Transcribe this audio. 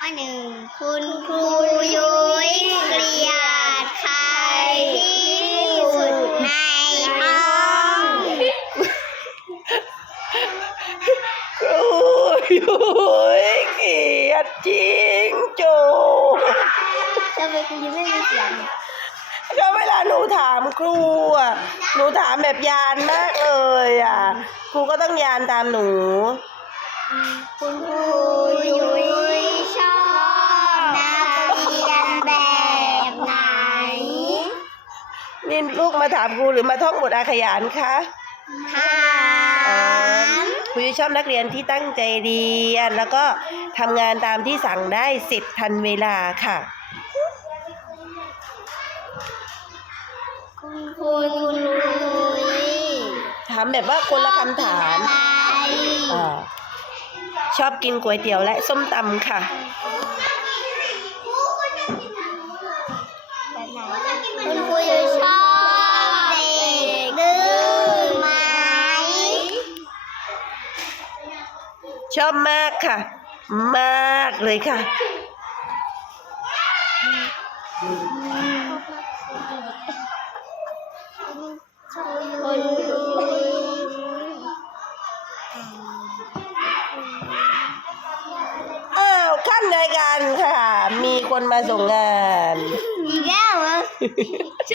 ข้อหนึ่งคุณครูยุ้ยเกลียดใครที่สุดในห้องครูยุ้ยเกลียดจริงโจทำไมคุณยุ้ยไม่มีเสียงก็เวลาหนูถามครูอ่ะหนูถามแบบยานมากเลยอ่ะครูก็ต้องยานตามหนูคุณครูยุ้ยชอบนักเรียนแบบไหนนี่ลูกมาถามครูหรือมาท่องบทอาขยานคะถามครูยุ้ยชอบนักเรียนที่ตั้งใจเรียนแล้วก็ทำงานตามที่สั่งได้เสร็จทันเวลาค่ะคุณครูยุ้ยถามแบบว่าคนละคำถาม ชอบกินก๋วยเตี๋ยวและส้มตำค่ะคุณครูยุ้ยชอบเด็กดื้อไหมชอบมากค่ะ มากเลยค่ะคุณอ้าวขั้นรายการค่ะ มีคนมาส่งงานอีกแล้วเหรอ